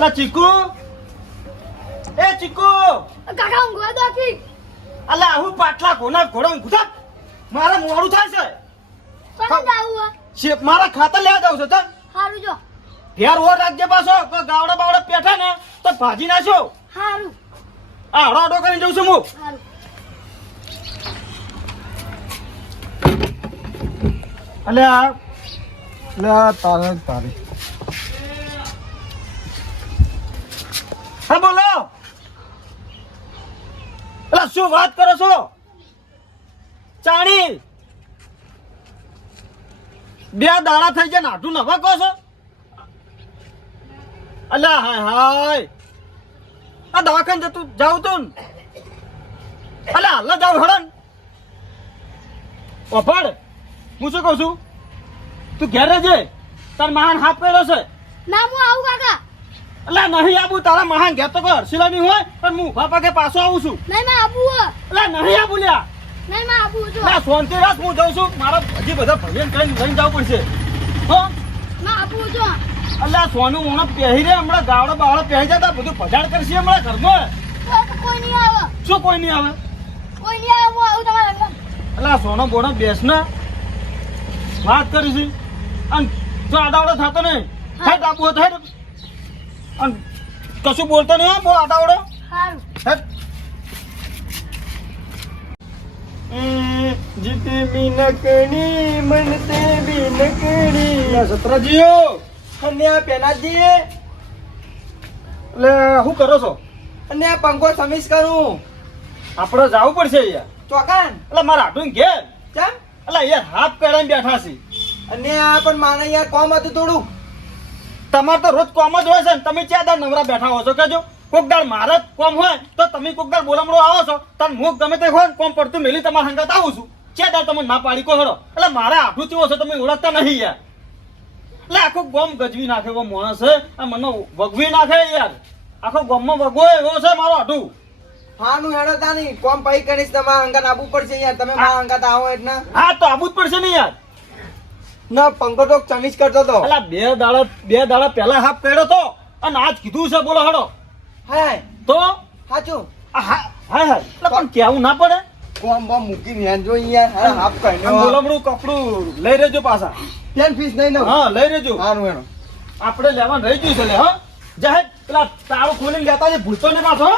અલા ચીકુ, એ ચીકુ, કાકા ઊંઘવા દો કી. અલા હું પાટલા કોના ઘોડા ઊંઘતા મારા મોડું થાય છે. કોને જાવું હે? શેપ મારા ખાતર લેવા જાવ છો તો હારું જો. ઘેર ઓર રાજ્ય પાછો કોઈ ગાવડા બાવડા પેઠા ને તો ભાજી નાખ્યો. હારું આ હડો હડો કરીને જઉં છું હું. હારું. અલ્યા તારે હા બોલો. અલા શું વાત કરો છો ચાણી? બે દાડા થઈ જાય નાઠું નવા કહો છો? અલ્યા હાય હાય, આ દવાખાને જતું જાઉં તું ને. અલ્યા હાલ જાવ હડન ઓફડ. હું શું કહું છું, તું ઘેર રહેજે, તાર મહાન હાફ કર્યો છે. ના હું આવું કાકા. અલ્યા નહીં આવું, તારા મહાન ઘેર તો કોઈ હરસિલા નહીં હોય પણ હું ઉભા પગે પાછો આવું છું. નહીં માં આવું હે. અલ્યા નહીં આવું લ્યા. નહીં માં આવું જો. ના શાંતિ રાખ, હું જાઉં છું. મારા હજી બધા ભજન કરીને લઈને જવું પડશે. હો માં આવું જો. અલ્યા સોનું મોણા પહેરી રે, હમણાં ગાવડા બાવડા પહેરી જતા બધું ભજાડ કરશે હમણાં ઘરમાં. કોઈ નહીં આવે. શું કોઈ નહીં આવે? કોઈ નહીં આવે. હું આવું તમારા ઘરે. અલ્યા સોનો બોનો બેસ ને વાત કરી છે. અને જો આડાવડો થતો નહીં, હેઠ આપવું હોય તો હેઠ. અને કશું બોલતો નહીં હો બહુ આડાવડો. હારું. હેઠ. જીતી બિનકણી મનતે બિનકણી સત્રજીઓ અને આ પેનાજી એટલે શું કરો છો? અને આ પંખો સમીસ કરું આપણે જવું પડશે યાર. ચોકાન એટલે મારા હાટું ઘેર ચમ એટલે યાર હાથ પહેરાઈને બેઠા છે. અને આ પણ માને યાર કોમ હતું થોડું. તમારે તો રોજ કોમ જ હોય છે ને, તમે ક્યાં દાડ નવરા બેઠા હો છો કેજો? કોક દાડ મારે જ કોમ હોય તો તમે કોક દાડ બોલામડો આવો છો, તને મુખ ગમે તે હોય ને કોમ પડતું મેલી તમારા હંગાત આવું છું. ક્યાં દાડ તમે ના પાડી કો હડો. એટલે મારા હાથું ચેવો છે તમે ઓળખતા નહીં યાર. એટલે આખો ગોમ ગજવી નાખે એવો માણસ છે, આ મને વગવી નાખે યાર. આખો ગોમમાં વગવો એવો છે મારો હાથું. હાનું હેડો તા નહીં કોમ પૈ કરીશ તમારા અંગાત આવવું પડશે યાર. તમે મારા અંગાત આવો એટલે હા તો આવું જ પડશે ને યાર. ના પંખો તો સમીસ કરતો તો. એટલે બે દાડા પહેલા હાફ કર્યો તો અને આજ કીધું છે બોલો હડો. હાય તો સાચું હા હા એટલે પણ કેવું ના પડે. કોમ બોમ મૂકીને હેન જો યાર. હા હાફ કરીને બોલમડું કપડું લઈ રહેજો પાછા. 10 ફીસ નહીં ને. હા લઈ રહેજો. હાનું હેડો આપણે લેવાનું રહી ગયું છે લે. હા જાહેર પેલા તાળું ખોલીને લેતા જે ભૂલતો ને પાછો.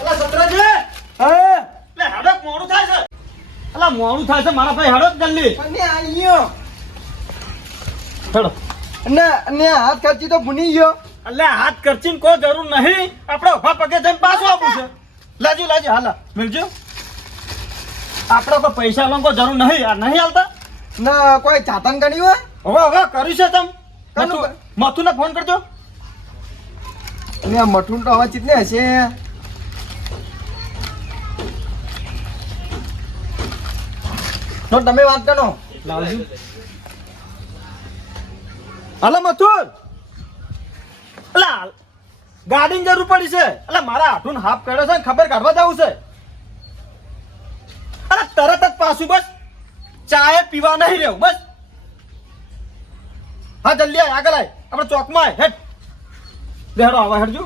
અલા સત્રજી હા એટલે હેડો મોડું થાય છે. અલા મોડું થાય છે મારા ભાઈ, હેડો જ જલ્દી અને આયો હેડો. અને હાથ ખર્ચી તો ભૂની ગયો. એટલે હાથ ખર્ચીને કોઈ જરૂર નહીં, આપણે ઉભા પગે જઈને પાછું આપવું છે. લાજો હાલા મિલજો. આપણે કોઈ પૈસા લો કોઈ જરૂર નહીં. આ નહીં હાલતા ના કોઈ ચાતન ગણી હોય. હવે કર્યું છે તમ કનું? મથુને ફોન કરજો. અને આ મઠું તો હવે ચીટલે હશે. તો તમે વાત કરો. લાવજો. હાલો મથુર, અલા ગાડીની જરૂર પડી છે. એટલે મારા હાથું હાફ કર્યો છે ને ખબર કાઢવા જવું છે. અરે તરત જ પાછું બસ ચાય પીવા નહીં રહેવું બસ. હા જલ્દી આય, આગળ આય, આપણે ચોકમાં આય. હેડ દેડો આવા હેડજો.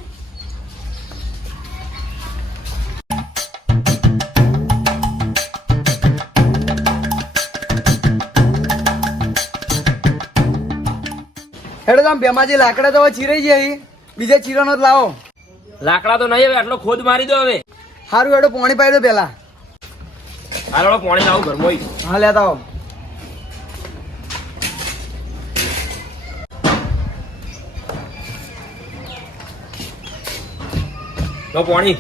હેડો તમે બેમાજી લાકડા તો હવે ચીરાઈ જાય. બીજા ચીરાનો જ લાવો. લાકડા તો નહીં હવે, આટલો ખોદ મારી દો હવે. સારું હેડો પાણી પાઈ દો પેલા. હાલો પાણી લાવું ઘરમાં. હા લેતા આવો. લો પાણી.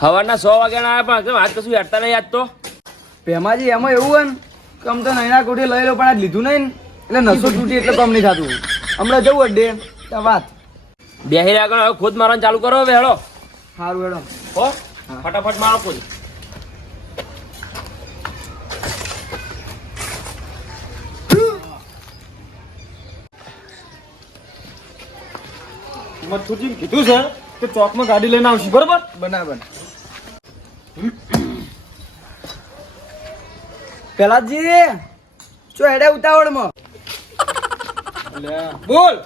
સવારના 100 વાગ્યાના આવ્યા પણ આજ કશું હેડતા નહીં આજ તો. બેમાજી એમાં એવું હોય ને કે આમ તો નૈના કોઠી લઈ લો પણ આજ લીધું નહીં ને એટલે નસો તૂટી એટલે કમ નહીં થતું. હમણાં જવું અડ્ડે ત્યાં વાત. બેહી આગળ હવે ખોદ મારવાનું ચાલુ કરો હવે હેડો. સારું હેડો. હો ફટાફટ મારો ખોદ. મથુરજી કીધું છે કે ચોકમાં ગાડી લઈને આવશે બરોબર. બનાવન પેલાજી ચો હેડે ઉતાવળમાં બોલ.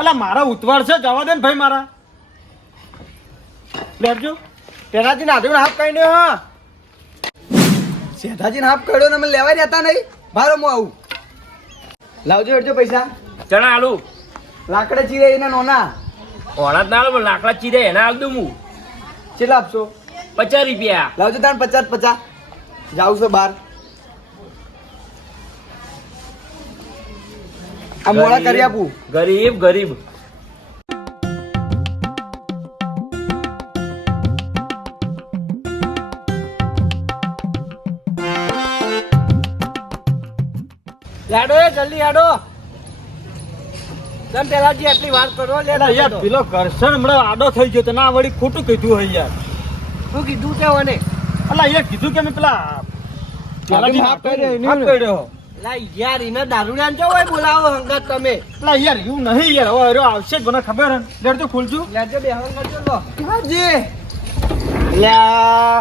અલા મારા ઉતવાળ છે, જવા દે ને ભાઈ મારા. લેજો. પેલાજી નાધું હાફ કઈ હા શેઠાજી હાફ કર્યો ને અમે લેવા જતા નહીં. ભારો હું આવું. લાવજો હેડજો પૈસા. ચણા આલુ લાકડે ચીરે એના નોના ઓળા જ ના આલો, પણ લાકડા ચીરે એના આલ દઉં હું. કેટલા આપશો? 50 રૂપિયા. લાવજો તાણ 50 જાઉં છો બહાર. આ મોડા કરી આપું. ગરીબ ગરીબ. યાડો જલ્દી યાડો. તમે પેલાજી આટલી વાત કરો. અલા યાર પેલો કરશન હમણાં આડો થઈ ગયો તો ના વળી ખોટું કીધું હોય યાર. શું કીધું છે મને? અલા યાર કીધું કે મેં પેલા પેલાજી હાફ કર્યો એની હાફ ને. કર્યો. યાર એને દારૂડિયાને જો હોય બોલાવો હંગાત તમે. અલા યાર એવું નહીં યાર, હવે એરો આવશે જ મને ખબર હે. લેડજો ખોલજો. લેજો બેહવા કરજો લો. હાજી લ્યા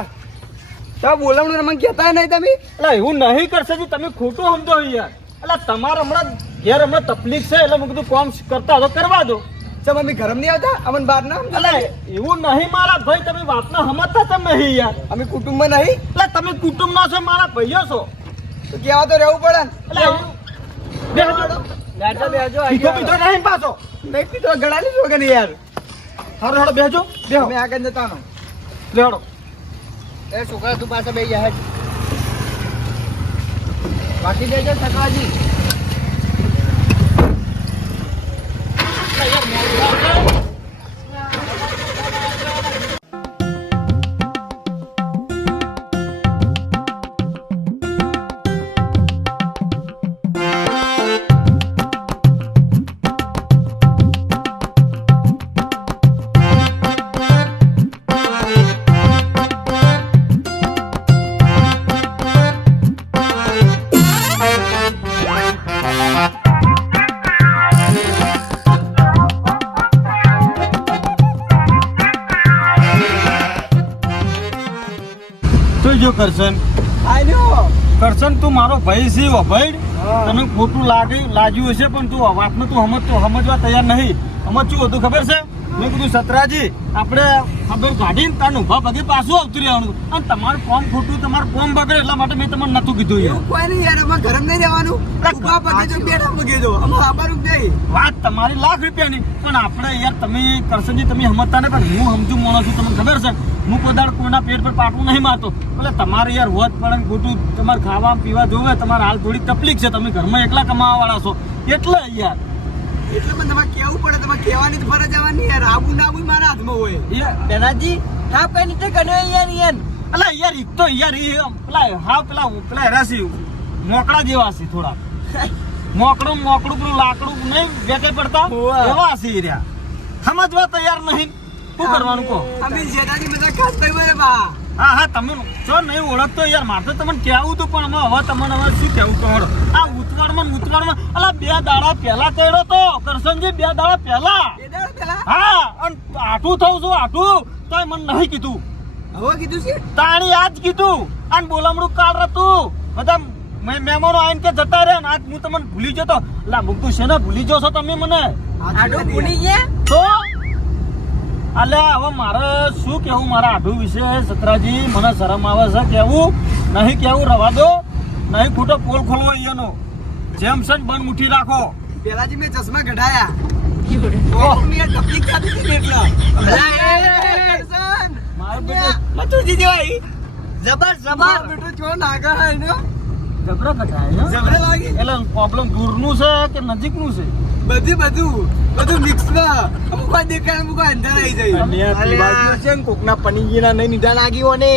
તો બોલાવણું મને કહેતા નહીં તમે. અલા એવું નહીં કરશે જી, તમે ખોટું સમજો યાર. અલા તમારે હમણાં ઘેર હમણાં તકલીફ છે એટલે મેં કીધું કોમ કરતા તો કરવા દો. ચમ અમે ઘરમ નહીં આવતા અમને બહાર ના અલા એવું નહીં મારા ભાઈ, તમે વાતને સમજતા તો નહીં યાર. અમે કુટુંબમાં નહીં અલા તમે કુટુંબના છો, મારા ભાઈઓ છો. તો કહેવા તો રહેવું પડે ને. અલા એવું બેહજો. બેઠો બેઠો પીધો પીધો નહીં પાછો. નહીં પીધો ગળા નહીં વગર યાર. હારો હારો બેહજો. બેહો અમે આગળ જતા નો લેડો. એ છોકરા તું પાસે બે જાય બાકી દેજો સકવાજી. જો કરશન કરશન તું મારો ભાઈ છે ભાઈ. તને ખોટું લાગ્યું હશે પણ તું વાતને તું સમજવા તૈયાર નહીં. સમજવું હતું ખબર છે? મેં કીધું સતરાજી આપણે ખબર કાઢીને તાર ઉભા પગે પાછું આવતું રહેવાનું. અને તમારું કોમ ખોટું, તમારું કોમ બગડે એટલા માટે મેં તમને નતું કીધું યાર. કોઈ નહીં યાર અમે ઘરમ નહીં રહેવાનું. ઉભા પગે જો બેઠા પગે જો અમે આબારું નહીં. વાત તમારી લાખ રૂપિયાની, પણ આપણે યાર તમે કરશનજી તમે સમજતા ને, પણ હું સમજુ માણસ છું. તમને ખબર છે હું કોદાળ કોઈના પેટ પર પાટવું નહીં મારતો. એટલે તમારે યાર હોત પડે ખોટું તમારે ખાવા પીવા જોવે. તમારે હાલ થોડી તકલીફ છે, તમે ઘરમાં એકલા કમાવા વાળા છો એટલે યાર. એટલે પણ તમારે કેવું પડે. તમારે કહેવાની તો ફરજ આવવાની યાર. આવું ના આવું મારા હાથમાં હોય. બેનાજી હા કઈ રીતે ગણ્યો યાર યાર. અલા યાર ઈ તો યાર ઈ પેલા હેરાસી મોકળા જેવા છે થોડા. મોકળું પેલું લાકડું નહીં વેટે પડતા એવા છે રહ્યા. સમજવા તૈયાર નહીં. શું કરવાનું કહો? અમે જેઠાજી બધા ખાસ ભાઈ બને બા. હા તમે છો નહીં ઓળખતો યાર. મારે તો તમને કહેવું હતું પણ હવે તમને હવે શું કહેવું કહો. આ ઉતવાળમાં અલા 2 દાડા પહેલા કર્યો તો કરશનજી. 2 દાડા પહેલા. હા અને આઠું થવું છું આઠું તોય મને નહીં કીધું. હવે કીધું છે તાણી આજ કીધું. અને બોલામણું કાળ હતું. બધા મહેમાનો આવીને કે જતા રહ્યા ને આજ હું તમને ભૂલી જતો. લા મુકતું છે ને ભૂલી જશો તમે મને. આડો ભૂલી ગયા તો અલ્યા હવે મારે શું કેવું મારા આઢું વિશે સતરાજી? મને શરમ આવે છે કેવું. નહીં કેવું રવા દો. નહીં ખોટો પોલ ખોલવો અહીંયાનો. જેમ છે બંધ મુઠ્ઠી રાખો. પેલાજી મેં ચશ્મા કઢાયા. મેં તકલીફ થતી હતી એટલે મારો બેટો મચુજી જેવાય જબર બેટો ચો નાગા હે ને જબરો કટાય જબરે લાગી. એટલે પ્રોબ્લેમ દૂરનું છે કે નજીકનું છે? બધું મિક્સ ના. અમુક દેખાય અમુક અંદર આવી જાય. છે ને કોકના પનીજીના નહીં નીધા લાગ્યો ને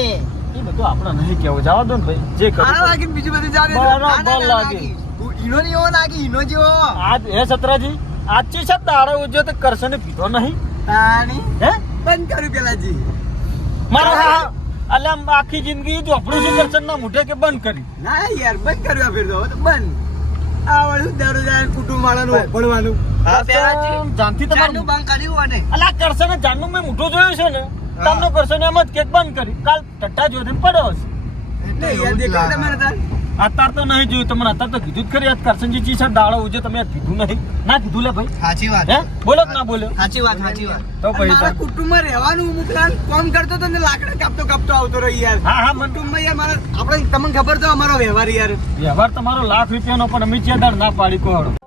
એ બધું આપણે નહીં કેવું. જવા દો ને ભાઈ જે આ કરો. લાગી બીજું બધું જાણે બરાબર લાગી. ઈનો ની એવો લાગી ઈનો જેવો આજ હે સતરાજી આજ છે સાહેબ દાડો ઉજ્યો તો કરશને પીધો નહીં. તાણી હે બંધ કર્યું પેલાજી. મારા અલ્યા આખી જિંદગી ચોપડું શું કરશન ના મોઢે કે બંધ કરી. ના યાર બંધ કર્યું આ ફેર તો બંધ. આ વાળું દારૂ જાય કુટુંબ વાળાનું ભણવાનું. જાનથી તમારું બંધ કર્યું અને અલ્યા કરશને જાનનું મેં મોઢો જોયો છે ને તમને કરશો ને એમ જ કેક બંધ કરી કાલ ટટ્ટા જોઈને પડ્યો હશે એટલે યાર દેખાય તમારે તાર અત્યારે તો નહીં જોયું તમને અત્યારે તો કીધું જ ખરી યાર કરશનજી ચી સાહેબ દાડો ઉજે તમે યાર કીધું નહીં ના કીધું લે ભાઈ સાચી વાત હે બોલો કે ના બોલ્યો સાચી વાત સાચી વાત તો પછી મારા કુટુંબમાં રહેવાનું મુકલાલ કોમ કરતો તો ને લાકડા કાપતો આવતો રહ્યો યાર હા હા મને કુટુંબમાં યાર મારા આપણે તમને ખબર તો અમારો વ્યવહાર યાર વ્યવહાર તમારો ₹1,00,000 નો પણ અમે ચેદાર ના પાડી કોહડો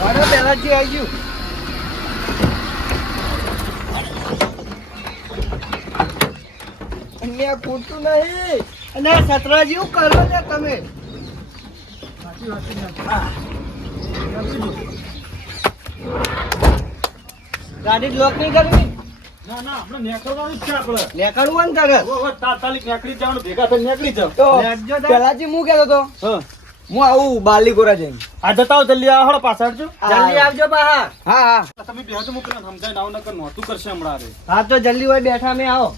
મારો પહેલાથી આવી ગયું અને આ ખોટું નહીં અને આ સતરાજી એવું કરો ને તમે ગાડી લોક નહીં કરવી ના ના આપણે નીકળવાનું જ છે આપણે નીકળવું ને તરત તાત્કાલિક નીકળી જવાનું ભેગા થઈને નીકળી જાવ તો પહેલાથી હું કહેતો તો હા હું આવું બાલીકોરા જઈને આ જતા હો જલ્દી આવો હળો પાછળ જો જલ્દી આવજો બહાર હા હા તમે બે તો મોકલે સમજાય ના નકર નહોતું કરશે હમણાં રે હા તો જલ્દી હોય બેઠા મેં આવો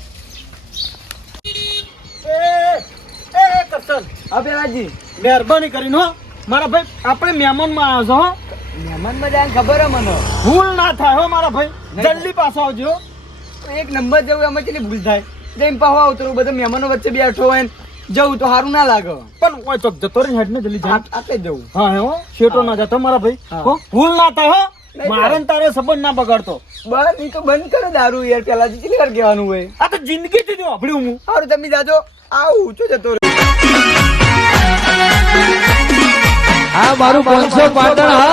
એ કરશન હા પેલાજી મહેરબાની કરીને હો મારા ભાઈ આપણે મહેમાનમાં આવ્યો છો હો મહેમાનમાં જાય ખબર હે મને ભૂલ ના થાય હો મારા ભાઈ નહીં જલ્દી પાછો આવજો એક નંબર જવું એમાં કેટલી ભૂલ થાય જેમ પાહો આવતો બધા મહેમાનો વચ્ચે બેઠો હોય ને જવું તો સારું ના લાગે પણ ઓય ચોક જતો રહી હેડ ને જલ્દી જા આટલે જ જવું હા હે હો શેટો ના જતો મારા ભાઈ હા. હો ભૂલ ના થાય હો નહીં મારે ને તારે સંબંધ ના બગાડતો બસ એ તો બંધ કરો દારૂ યાર પેલાથી કેટલી વાર કહેવાનું હોય આ તો જિંદગી થી વાપર્યું હું સારું તમે જાજો આવું ઊંચો જતો રહ્યો આ મારું 500 પાટણ હા